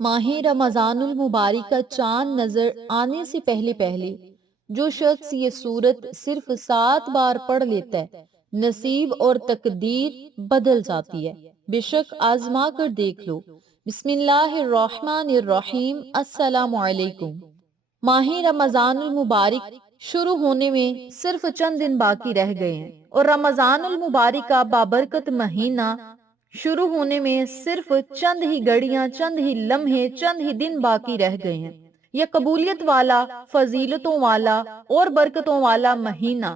ماہ رمضان المبارک کا چاند نظر آنے سے پہلے پہلے جو شخص یہ سورت صرف 7 بار پڑھ لیتا ہے، نصیب اور تقدیر بدل جاتی ہے۔ بے شک آزما کر دیکھ لو۔ بسم اللہ الرحمن الرحیم۔ السلام علیکم۔ ماہ رمضان المبارک شروع ہونے میں صرف چند دن باقی رہ گئے ہیں، اور رمضان المبارک کا بابرکت مہینہ شروع ہونے میں صرف چند ہی گھڑیاں، چند ہی لمحے، چند ہی دن باقی رہ گئے ہیں۔ یہ قبولیت والا، فضیلتوں والا اور برکتوں والا مہینہ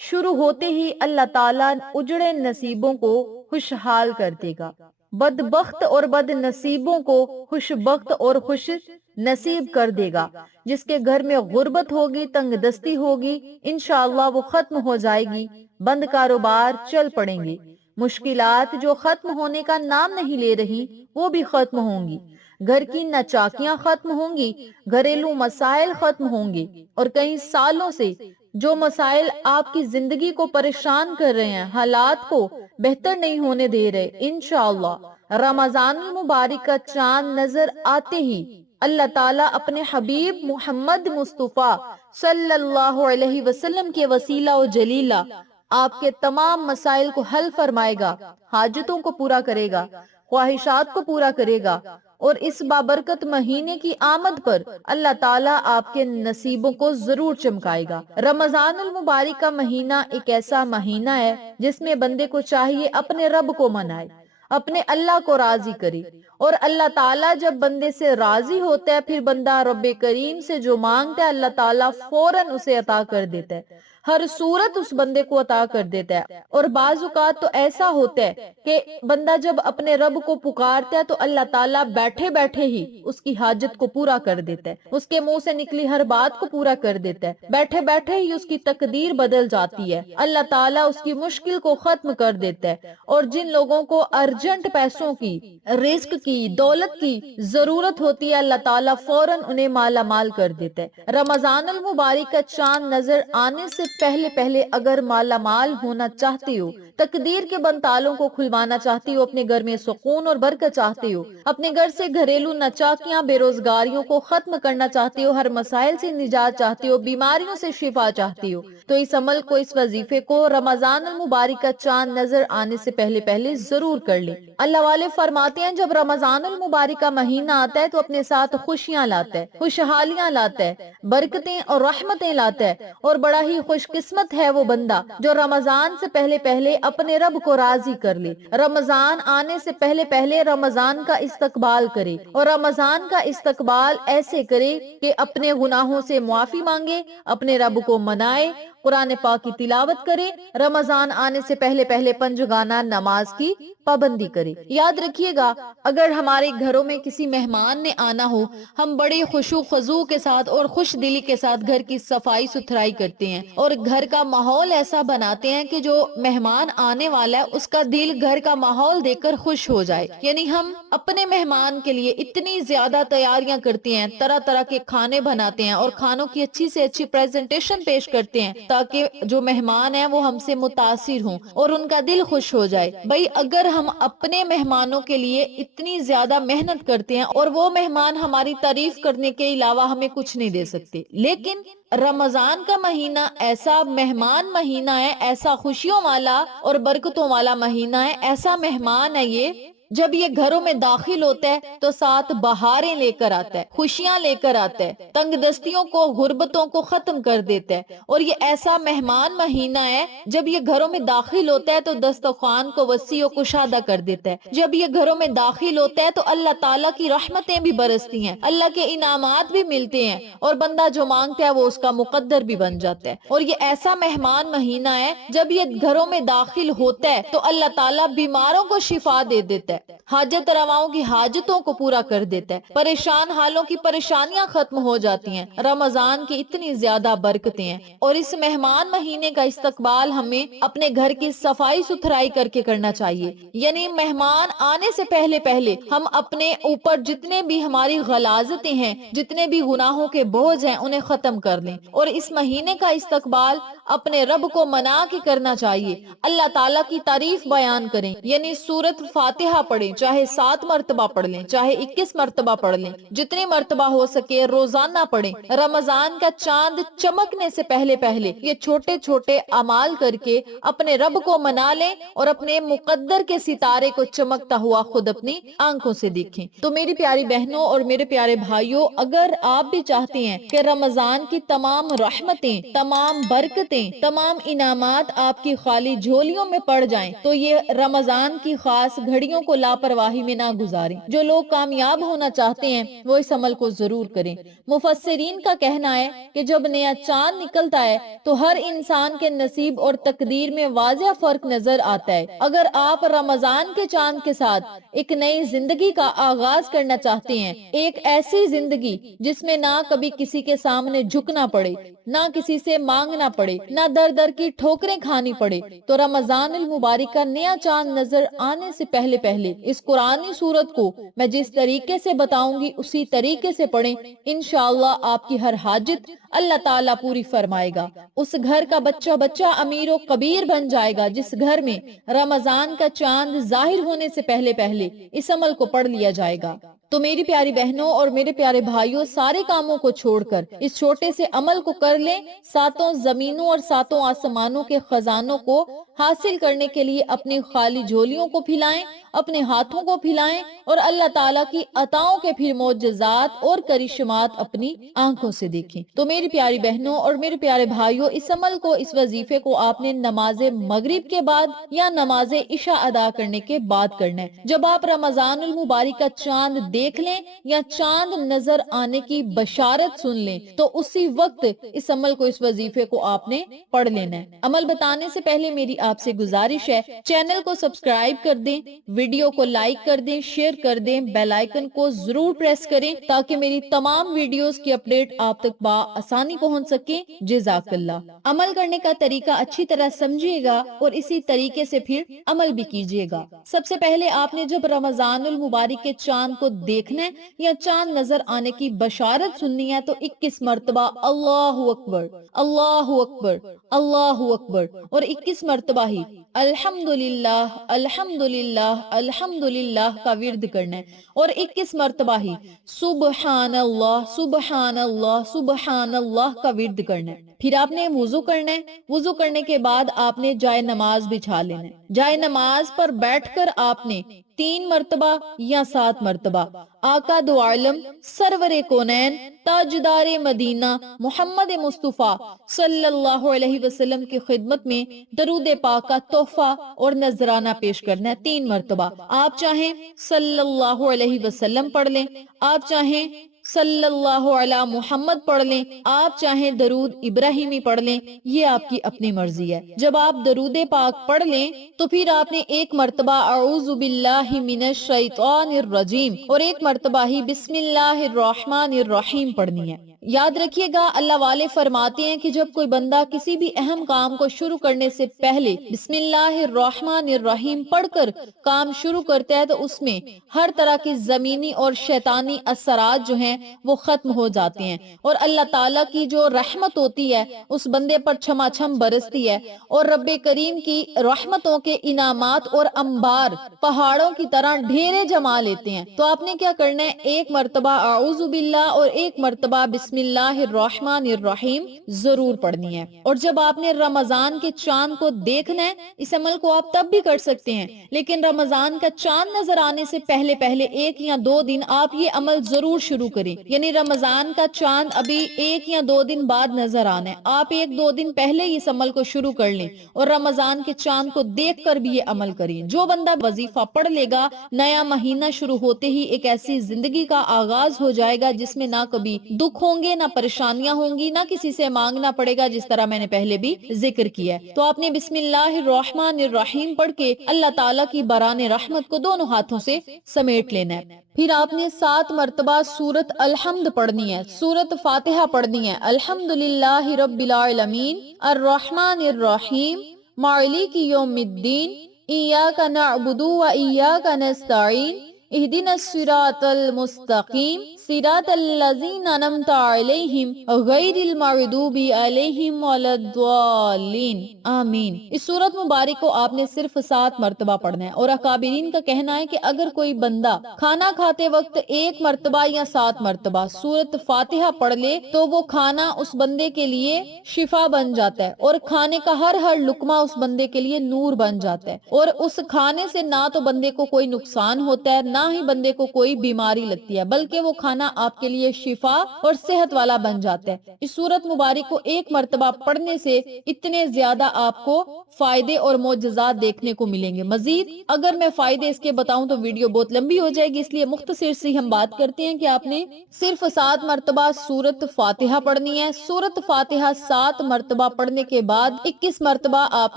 شروع ہوتے ہی اللہ تعالیٰ اجڑے نصیبوں کو خوشحال کر دے گا، بدبخت اور بد نصیبوں کو خوش بخت اور خوش نصیب کر دے گا۔ جس کے گھر میں غربت ہوگی، تنگ دستی ہوگی، انشاءاللہ وہ ختم ہو جائے گی، بند کاروبار چل پڑیں گے، مشکلات جو ختم ہونے کا نام نہیں لے رہی وہ بھی ختم ہوں گی، گھر کی ناچاکیاں ختم ہوں گی، گھریلو مسائل ختم ہوں گے، اور کئی سالوں سے جو مسائل آپ کی زندگی کو پریشان کر رہے ہیں، حالات کو بہتر نہیں ہونے دے رہے، انشاءاللہ رمضان المبارک کا چاند نظر آتے ہی اللہ تعالیٰ اپنے حبیب محمد مصطفیٰ صلی اللہ علیہ وسلم کے وسیلہ و جلیلہ آپ کے تمام مسائل کو حل فرمائے گا، حاجتوں کو پورا کرے گا، خواہشات کو پورا کرے گا، اور اس بابرکت مہینے کی آمد پر اللہ تعالیٰ آپ کے نصیبوں کو ضرور چمکائے گا۔ رمضان المبارک کا مہینہ ایک ایسا مہینہ ہے جس میں بندے کو چاہیے اپنے رب کو منائے، اپنے اللہ کو راضی کرے، اور اللہ تعالیٰ جب بندے سے راضی ہوتا ہے پھر بندہ رب کریم سے جو مانگتا ہے اللہ تعالیٰ فوراً اسے عطا کر دیتا ہے، ہر صورت اس بندے کو عطا کر دیتا ہے۔ اور بعض اوقات تو ایسا ہوتا ہے کہ بندہ جب اپنے رب کو پکارتا ہے تو اللہ تعالیٰ بیٹھے بیٹھے ہی اس کی حاجت کو پورا کر دیتا ہے، اس کے منہ سے نکلی ہر بات کو پورا کر دیتا ہے، بیٹھے بیٹھے ہی اس کی تقدیر بدل جاتی ہے، اللہ تعالیٰ اس کی مشکل کو ختم کر دیتا ہے۔ اور جن لوگوں کو ارجنٹ پیسوں کی، رزق کی، دولت کی ضرورت ہوتی ہے، اللہ تعالیٰ فوراً انہیں مالا مال کر دیتا ہے۔ رمضان المبارک کا چاند نظر آنے سے پہلے پہلے اگر مالا مال ہونا چاہتے ہو، تقدیر کے بند تالوں کو کھلوانا چاہتے ہو، اپنے گھر میں سکون اور برکت چاہتے ہو، اپنے گھر سے گھریلو ناچاکیاں، بے روزگاریوں کو ختم کرنا چاہتے ہو، ہر مسائل سے نجات چاہتے ہو، بیماریوں سے شفا چاہتے ہو، تو اس عمل کو، اس وظیفے کو رمضان المبارک کا چاند نظر آنے سے پہلے پہلے ضرور کر لیں۔ اللہ والے فرماتے ہیں جب رمضان المبارک کا مہینہ آتا ہے تو اپنے ساتھ خوشیاں لاتا ہے، خوشحالیاں لاتا ہے، برکتیں اور رحمتیں لاتا ہے، اور بڑا ہی خوش قسمت ہے وہ بندہ جو رمضان سے پہلے پہلے اپنے رب کو راضی کر لے، رمضان آنے سے پہلے پہلے رمضان کا استقبال کرے، اور رمضان کا استقبال ایسے کرے کہ اپنے گناہوں سے معافی مانگے، اپنے رب کو منائے، قرآن پاک کی تلاوت کرے، رمضان آنے سے پہلے پہلے پنجگانہ نماز کی پابندی کرے۔ یاد رکھیے گا اگر ہمارے گھروں میں کسی مہمان نے آنا ہو، ہم بڑے خشوع خضوع کے ساتھ اور خوش دلی کے ساتھ گھر کی صفائی ستھرائی کرتے ہیں، اور گھر کا ماحول ایسا بناتے ہیں کہ جو مہمان آنے والا ہے اس کا دل گھر کا ماحول دیکھ کر خوش ہو جائے۔ یعنی ہم اپنے مہمان کے لیے اتنی زیادہ تیاریاں کرتے ہیں، طرح طرح کے کھانے بناتے ہیں، اور کھانوں کی اچھی سے اچھی پریزنٹیشن پیش کرتے ہیں تاکہ جو مہمان ہیں وہ ہم سے متاثر ہوں اور ان کا دل خوش ہو جائے۔ بھئی اگر ہم اپنے مہمانوں کے لیے اتنی زیادہ محنت کرتے ہیں اور وہ مہمان ہماری تعریف کرنے کے علاوہ ہمیں کچھ نہیں دے سکتے، لیکن رمضان کا مہینہ ایسا مہمان مہینہ ہے، ایسا خوشیوں والا اور برکتوں والا مہینہ ہے، ایسا مہمان ہے یہ جب یہ گھروں میں داخل ہوتا ہے تو ساتھ بہاریں لے کر آتا ہے، خوشیاں لے کر آتا ہے، تنگ دستیوں کو، غربتوں کو ختم کر دیتا ہے۔ اور یہ ایسا مہمان مہینہ ہے جب یہ گھروں میں داخل ہوتا ہے تو دسترخوان کو وسیع و کشادہ کر دیتا ہے، جب یہ گھروں میں داخل ہوتا ہے تو اللہ تعالیٰ کی رحمتیں بھی برستی ہیں، اللہ کے انعامات بھی ملتے ہیں، اور بندہ جو مانگتا ہے وہ اس کا مقدر بھی بن جاتا ہے۔ اور یہ ایسا مہمان مہینہ ہے جب یہ گھروں میں داخل ہوتا ہے تو اللہ تعالیٰ بیماروں کو شفا دے دیتا ہے، حاجت رواؤں کی حاجتوں کو پورا کر دیتا ہے، پریشان حالوں کی پریشانیاں ختم ہو جاتی ہیں۔ رمضان کی اتنی زیادہ برکتیں ہیں، اور اس مہمان مہینے کا استقبال ہمیں اپنے گھر کی صفائی ستھرائی کر کے کرنا چاہیے۔ یعنی مہمان آنے سے پہلے پہلے ہم اپنے اوپر جتنے بھی ہماری غلاظتیں ہیں، جتنے بھی گناہوں کے بوجھ ہیں انہیں ختم کر لیں، اور اس مہینے کا استقبال اپنے رب کو منا کے کرنا چاہیے۔ اللہ تعالیٰ کی تعریف بیان کریں، یعنی سورۃ فاتحہ پڑھیں، چاہے 7 مرتبہ پڑھ لیں، چاہے 21 مرتبہ پڑھ لیں، جتنے مرتبہ ہو سکے روزانہ پڑھیں۔ رمضان کا چاند چمکنے سے پہلے پہلے یہ چھوٹے چھوٹے اعمال کر کے اپنے رب کو منا لیں اور اپنے مقدر کے ستارے کو چمکتا ہوا خود اپنی آنکھوں سے دیکھیں۔ تو میری پیاری بہنوں اور میرے پیارے بھائیوں، اگر آپ بھی چاہتے ہیں کہ رمضان کی تمام رحمتیں، تمام برکتیں، تمام انعامات آپ کی خالی جھولیوں میں پڑ جائیں، تو یہ رمضان کی خاص گھڑیوں کو لاپرواہی میں نہ گزاریں۔ جو لوگ کامیاب ہونا چاہتے ہیں وہ اس عمل کو ضرور کریں۔ مفسرین کا کہنا ہے کہ جب نیا چاند نکلتا ہے تو ہر انسان کے نصیب اور تقدیر میں واضح فرق نظر آتا ہے۔ اگر آپ رمضان کے چاند کے ساتھ ایک نئی زندگی کا آغاز کرنا چاہتے ہیں، ایک ایسی زندگی جس میں نہ کبھی کسی کے سامنے جھکنا پڑے، نہ کسی سے مانگنا پڑے، نہ در در کی ٹھوکریں کھانی پڑے، تو رمضان المبارک کا نیا چاند نظر آنے سے پہلے پہلے اس قرآنی سورت کو میں جس طریقے سے بتاؤں گی اسی طریقے سے پڑھیں۔ انشاءاللہ آپ کی ہر حاجت اللہ تعالیٰ پوری فرمائے گا۔ اس گھر کا بچہ بچہ امیر و کبیر بن جائے گا جس گھر میں رمضان کا چاند ظاہر ہونے سے پہلے پہلے اس عمل کو پڑھ لیا جائے گا۔ تو میری پیاری بہنوں اور میرے پیارے بھائیوں، سارے کاموں کو چھوڑ کر اس چھوٹے سے عمل کو کر لیں۔ 7 زمینوں اور 7 آسمانوں کے خزانوں کو حاصل کرنے کے لیے اپنی خالی جھولیوں کو پھیلائیں، اپنے ہاتھوں کو پھیلائیں اور اللہ تعالیٰ کی عطاؤں کے پھر معجزات اور کرشمات اپنی آنکھوں سے دیکھیں۔ تو میری پیاری بہنوں اور میرے پیارے بھائیوں، اس عمل کو، اس وظیفے کو آپ نے نماز مغرب کے بعد یا نماز عشاء ادا کرنے کے بعد کرنا ہے۔ جب آپ رمضان المبارک کا چاند دیکھ لیں یا چاند نظر آنے کی بشارت سن لیں تو اسی وقت اس عمل کو، اس وظیفے کو آپ نے پڑھ لینا ہے۔ عمل بتانے سے پہلے میری آپ سے گزارش ہے، چینل کو سبسکرائب کر دیں، ویڈیو کو لائک کر دیں، شیئر کر دیں، بیل آئیکن کو ضرور پریس کریں تاکہ میری تمام ویڈیوز کی اپڈیٹ آپ تک بآسانی پہنچ سکے۔ جزاک اللہ۔ عمل کرنے کا طریقہ اچھی طرح سمجھیے گا اور اسی طریقے سے پھر عمل بھی کیجیے گا۔ سب سے پہلے آپ نے جب رمضان المبارک کے چاند کو دیکھنا ہے یا چاند نظر آنے کی بشارت سننی ہے تو 21 مرتبہ اللہ اکبر، اللہ اکبر، اللہ اکبر اور 21 مرتبہ ہی الحمدللہ، الحمدللہ، الحمدللہ کا ورد کرنا ہے اور 21 مرتبہ ہی سبحان اللہ، سبحان اللہ، سبحان اللہ کا ورد کرنا ہے۔ پھر آپ نے وضو کرنا ہے۔ وضو کرنے کے بعد آپ نے جائے نماز بچھا لینا ہے۔ جائے نماز پر بیٹھ کر آپ نے 3 مرتبہ یا 7 مرتبہ آقا دو عالم، سرور کونین، تاجدار مدینہ محمد مصطفیٰ صلی اللہ علیہ وسلم کی خدمت میں درود پاک کا تحفہ اور نذرانہ پیش کرنا ہے 3 مرتبہ۔ آپ چاہیں صلی اللہ علیہ وسلم پڑھ لیں، آپ چاہیں صلی اللہ علی محمد پڑھ لیں، آپ چاہیں درود ابراہیمی پڑھ لیں، یہ آپ کی اپنی مرضی ہے۔ جب آپ درود پاک پڑھ لیں تو پھر آپ نے 1 مرتبہ اعوذ باللہ من الشیطان الرجیم اور 1 مرتبہ ہی بسم اللہ الرحمن الرحیم پڑھنی ہے۔ یاد رکھیے گا، اللہ والے فرماتے ہیں کہ جب کوئی بندہ کسی بھی اہم کام کو شروع کرنے سے پہلے بسم اللہ الرحمن الرحیم پڑھ کر کام شروع کرتا ہے تو اس میں ہر طرح کی زمینی اور شیطانی اثرات جو ہیں وہ ختم ہو جاتے ہیں اور اللہ تعالیٰ کی جو رحمت ہوتی ہے اس بندے پر چھما چھم برستی ہے اور رب کریم کی رحمتوں کے انعامات اور انبار پہاڑوں کی طرح ڈھیرے جما لیتے ہیں۔ تو آپ نے کیا کرنا ہے، 1 مرتبہ اعوذ باللہ اور 1 مرتبہ بسم اللہ الرحمن الرحیم ضرور پڑھنی ہے۔ اور جب آپ نے رمضان کے چاند کو دیکھنا ہے، اس عمل کو آپ تب بھی کر سکتے ہیں لیکن رمضان کا چاند نظر آنے سے پہلے پہلے 1 یا 2 دن آپ یہ عمل ضرور شروع کریں۔ یعنی رمضان کا چاند ابھی 1 یا 2 دن بعد نظر آنا ہے، آپ 1-2 دن پہلے اس عمل کو شروع کر لیں اور رمضان کے چاند کو دیکھ کر بھی یہ عمل کریں۔ جو بندہ وظیفہ پڑھ لے گا، نیا مہینہ شروع ہوتے ہی ایک ایسی زندگی کا آغاز ہو جائے گا جس میں نہ کبھی دکھ ہوں گے، نہ پریشانیاں ہوں گی، نہ کسی سے مانگنا پڑے گا، جس طرح میں نے پہلے بھی ذکر کیا ہے۔ تو آپ نے بسم اللہ الرحمن الرحیم پڑھ کے اللہ تعالیٰ کی بران رحمت کو دونوں ہاتھوں سے سمیٹ لینا ہے۔ پھر آپ نے 7 مرتبہ سورت الحمد پڑھنی ہے، سورت فاتحہ پڑھنی ہے۔ الحمدللہ رب العالمین الرحمن الرحیم مالک یوم الدین ایاک نعبد و ایاک نستعین اہدنا الصراط المستقیم صراط الذین انعمت علیہم غیر المغضوب علیہم ولا الضالین آمین۔ اس سورت مبارک کو آپ نے صرف 7 مرتبہ پڑھنا ہے، اور اکابرین کا کہنا ہے کہ اگر کوئی بندہ کھانا کھاتے وقت 1 مرتبہ یا 7 مرتبہ سورت فاتحہ پڑھ لے تو وہ کھانا اس بندے کے لیے شفا بن جاتا ہے، اور کھانے کا ہر لقمہ اس بندے کے لیے نور بن جاتا ہے، اور اس کھانے سے نہ تو بندے کو کوئی نقصان ہوتا ہے، نہ ہی بندے کو کوئی بیماری لگتی ہے، بلکہ وہ کھانا آپ کے لیے شفا اور صحت والا بن جاتا ہے۔ اس سورت مبارک کو 1 مرتبہ پڑھنے سے اتنے زیادہ آپ کو فائدے اور معجزات دیکھنے کو ملیں گے۔ مزید اگر میں فائدے اس کے بتاؤں تو ویڈیو بہت لمبی ہو جائے گی، اس لیے مختصر سی ہم بات کرتے ہیں کہ آپ نے صرف 7 مرتبہ سورت فاتحہ پڑھنی ہے۔ سورت فاتحہ 7 مرتبہ پڑھنے کے بعد 21 مرتبہ آپ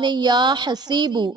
نے یا حسیبو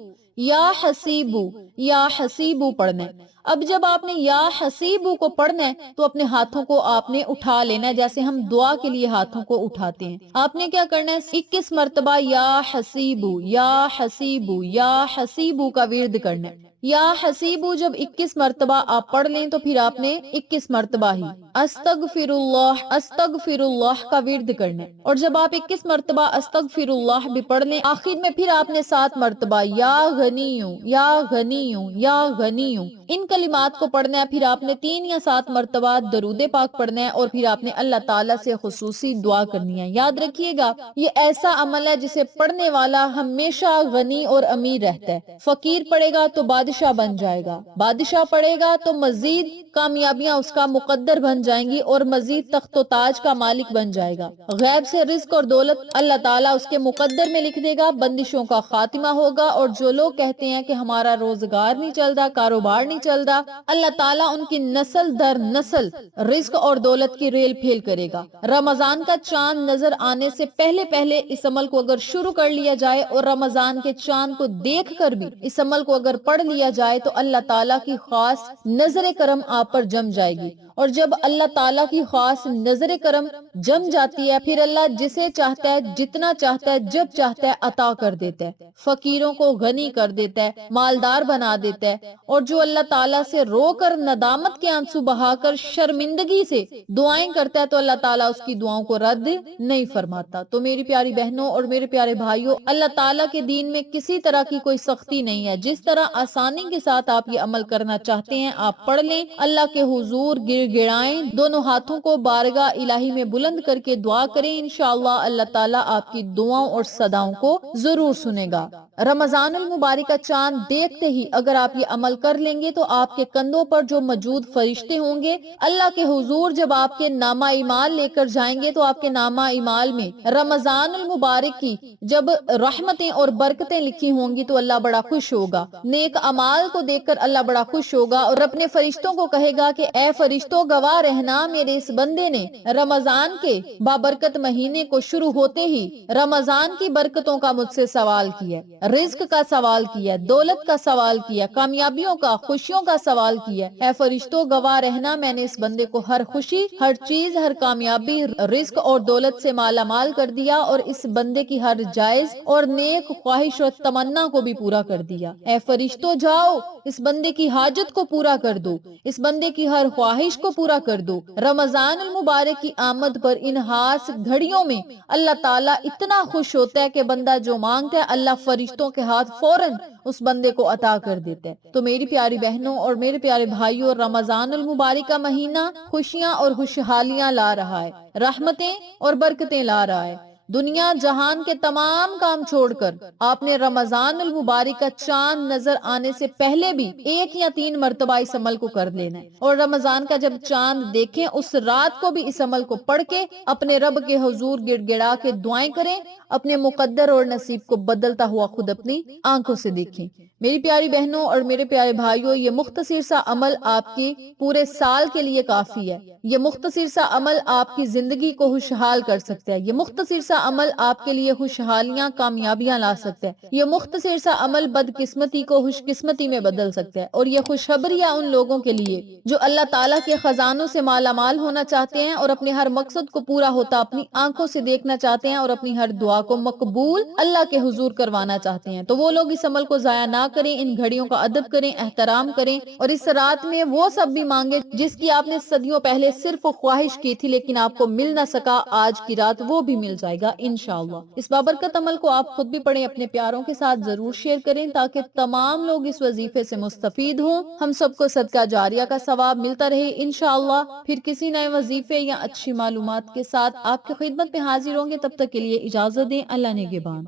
یا حسیبو یا حسیبو پڑھنا ہے۔ اب جب آپ نے یا حسیبو کو پڑھنا ہے تو اپنے ہاتھوں کو آپ نے اٹھا لینا ہے، جیسے ہم دعا کے لیے ہاتھوں کو اٹھاتے ہیں۔ آپ نے کیا کرنا ہے، 21 مرتبہ یا حسیبو یا حسیبو یا حسیبو کا ورد کرنا ہے۔ یا حسیبو جب 21 مرتبہ آپ پڑھ لیں تو پھر آپ نے 21 مرتبہ ہی استغفر اللہ کا ورد کرنا ہے، اور جب آپ 21 مرتبہ استغفر اللہ بھی پڑھ لیں آخر میں پھر آپ نے 7 مرتبہ یا غنیوں یا غنیوں یا غنیوں ان کلمات کو پڑھنا ہے۔ پھر آپ نے 3 یا 7 مرتبہ درود پاک پڑھنا ہے، اور پھر آپ نے اللہ تعالیٰ سے خصوصی دعا کرنی ہے۔ یاد رکھیے گا یہ ایسا عمل ہے جسے پڑھنے والا ہمیشہ غنی اور امیر رہتا ہے۔ فقیر پڑھے گا تو بادشاہ بن جائے گا، بادشاہ پڑھے گا تو مزید کامیابیاں اس کا مقدر بن جائیں گی، اور مزید تخت و تاج کا مالک بن جائے گا۔ غیب سے رزق اور دولت اللہ تعالیٰ اس کے مقدر میں لکھ دے گا، بندشوں کا خاتمہ ہوگا، اور جو لوگ کہتے ہیں کہ ہمارا روزگار نہیں چلتا، کاروبار نہیں چلتا، اللہ تعالیٰ ان کی نسل در نسل رزق اور دولت کی ریل پھیل کرے گا۔ رمضان کا چاند نظر آنے سے پہلے پہلے اس عمل کو اگر شروع کر لیا جائے، اور رمضان کے چاند کو دیکھ کر بھی اس عمل کو اگر پڑھ لیا جائے تو اللہ تعالیٰ کی خاص نظر کرم آپ پر جم جائے گی، اور جب اللہ تعالیٰ کی خاص نظر کرم جم جاتی ہے پھر اللہ جسے چاہتا ہے جتنا چاہتا ہے جب چاہتا ہے عطا کر دیتا ہے، فقیروں کو غنی کر دیتا ہے، مالدار بنا دیتا ہے، اور جو اللہ تعالیٰ سے رو کر ندامت کے آنسو بہا کر شرمندگی سے دعائیں کرتا ہے تو اللہ تعالیٰ اس کی دعاؤں کو رد نہیں فرماتا۔ تو میری پیاری بہنوں اور میرے پیارے بھائیوں، اللہ تعالیٰ کے دین میں کسی طرح کی کوئی سختی نہیں ہے، جس طرح آسانی کے ساتھ آپ یہ عمل کرنا چاہتے ہیں آپ پڑھ لیں، اللہ کے حضور گر گڑائیں، دونوں ہاتھوں کو بارگاہ الہی میں بلند کر کے دعا کریں، انشاءاللہ اللہ تعالیٰ آپ کی دعاؤں اور صداؤں کو ضرور سنے گا۔ رمضان المبارک کا چاند دیکھتے ہی اگر آپ یہ عمل کر لیں گے تو آپ کے کندھوں پر جو موجود فرشتے ہوں گے اللہ کے حضور جب آپ کے نامہ اعمال لے کر جائیں گے تو آپ کے نامہ اعمال میں رمضان المبارک کی جب رحمتیں اور برکتیں لکھی ہوں گی تو اللہ بڑا خوش ہوگا، نیک اعمال کو دیکھ کر اللہ بڑا خوش ہوگا، اور اپنے فرشتوں کو کہے گا کہ اے فرشتوں گواہ رہنا میرے اس بندے نے رمضان کے بابرکت مہینے کو شروع ہوتے ہی رمضان کی برکتوں کا مجھ سے سوال کیا، رزق کا سوال کیا، دولت کا سوال کیا، کامیابیوں کا، خوشیوں کا سوال کیا۔ اے فرشتوں گواہ رہنا میں نے اس بندے کو ہر خوشی، ہر چیز، ہر کامیابی، رزق اور دولت سے مالا مال کر دیا، اور اس بندے کی ہر جائز اور نیک خواہش اور تمنا کو بھی پورا کر دیا۔ اے فرشتوں جاؤ اس بندے کی حاجت کو پورا کر دو، اس بندے کی ہر خواہش کو پورا کر دو۔ رمضان المبارک کی آمد پر ان خاص گھڑیوں میں اللہ تعالیٰ اتنا خوش ہوتا ہے کہ بندہ جو مانگتا ہے اللہ فرشتوں کے ہاتھ فوراً اس بندے کو عطا کر دیتا ہے۔ تو میری پیاری بہنوں اور میرے پیارے بھائیوں، رمضان المبارک کا مہینہ خوشیاں اور خوشحالیاں لا رہا ہے، رحمتیں اور برکتیں لا رہا ہے۔ دنیا جہان کے تمام کام چھوڑ کر آپ نے رمضان المبارک کا چاند نظر آنے سے پہلے بھی 1 یا 3 مرتبہ اس عمل کو کر لینا ہے، اور رمضان کا جب چاند دیکھیں اس رات کو بھی اس عمل کو پڑھ کے اپنے رب کے حضور گڑ گڑا کے دعائیں کریں، اپنے مقدر اور نصیب کو بدلتا ہوا خود اپنی آنکھوں سے دیکھیں۔ میری پیاری بہنوں اور میرے پیارے بھائیوں، یہ مختصر سا عمل آپ کی پورے سال کے لیے کافی ہے۔ یہ مختصر سا عمل آپ کی زندگی کو خوشحال کر سکتا ہے، یہ مختصر سا عمل آپ کے لیے خوشحالیاں کامیابیاں لا سکتا ہے، یہ مختصر سا عمل بدقسمتی کو خوش قسمتی میں بدل سکتا ہے، اور یہ خوشخبریاں ان لوگوں کے لیے جو اللہ تعالیٰ کے خزانوں سے مالا مال ہونا چاہتے ہیں اور اپنے ہر مقصد کو پورا ہوتا اپنی آنکھوں سے دیکھنا چاہتے ہیں اور اپنی ہر دعا کو مقبول اللہ کے حضور کروانا چاہتے ہیں۔ تو وہ لوگ اس عمل کو ضائع نہ کریں، ان گھڑیوں کا ادب کریں، احترام کریں، اور اس رات میں وہ سب بھی مانگے جس کی آپ نے صدیوں پہلے صرف خواہش کی تھی لیکن آپ کو مل نہ سکا، آج کی رات وہ بھی مل جائے گا انشاءاللہ۔ اس بابرکت عمل کو آپ خود بھی پڑھیں، اپنے پیاروں کے ساتھ ضرور شیئر کریں تاکہ تمام لوگ اس وظیفے سے مستفید ہوں، ہم سب کو صدقہ جاریہ کا ثواب ملتا رہے انشاءاللہ۔ پھر کسی نئے وظیفے یا اچھی معلومات کے ساتھ آپ کی خدمت میں حاضر ہوں گے، تب تک کے لیے اجازت دیں، اللہ نگہبان۔